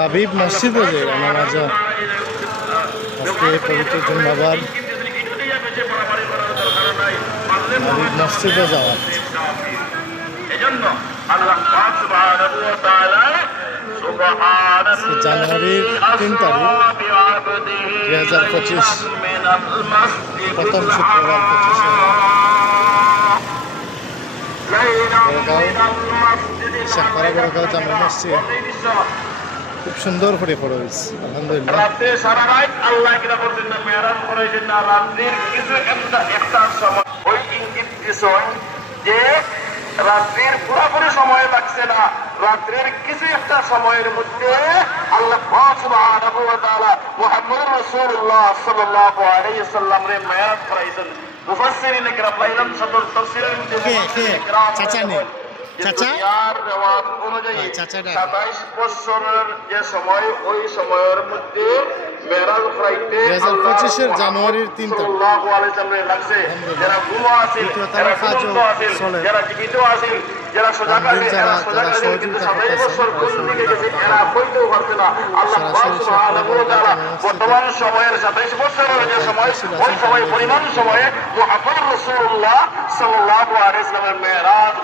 রাবিব মসজিদে যে নামাজ আজকে পবিত্র জুম্মাবার রাবিব মসজিদে যাওয়া জানুয়ারির 3 তারিখ 2025 প্রথম শুক্রবার 25 শেখপাড়া জামে মসজিদ খুব সুন্দর করে পড়ে হয়েছে আলহামদুলিল্লাহ। রাতে সারা রাত আল্লাহ কিরা করছেন না মেরাজ করেছেন না রাত্রির কিছু একটা সময় ওই ইঙ্গিত দিছেন যে রাত্রির পুরোপুরি সময় লাগছে না, রাত্রির কিছু একটা সময়ের মধ্যে আল্লাহ পাক সুবহানাহু ওয়া তাআলা মুহাম্মদ রাসূলুল্লাহ সাল্লাল্লাহু আলাইহি সাল্লাম রে মেরাজ করাইছেন। মুফাসসিরিন کرام লাইলাম সদর তাফসীরের মধ্যে চাচা নেই চাচা রেওয়াত অনুযায়ী 27 বছরের যে সময় ওই সময়ের মধ্যে মেরাজ করাইতে 2025 জানুয়ারির 3 তারিখ সাল্লাল্লাহু আলাইহি সাল্লাম লাগছে। যারা ঘুমা আছে, যারা ঘুমন্ত আছে, যারা জীবিত আছে, যারা সজাগ আছে, যারা সজাগ আছে, কিন্তু 27 বছর কোন দিকে গেছে এরা কইতেও পারছে না। আল্লাহ পাক সুবহানাহু ওয়া তাআলা বর্তমান সময়ের 27 বছরের যে সময় ওই সময় পরিমাণ সময়ে মুহাম্মদ রাসূলুল্লাহ সাল্লাল্লাহু আলাইহি সাল্লামের মেরাজ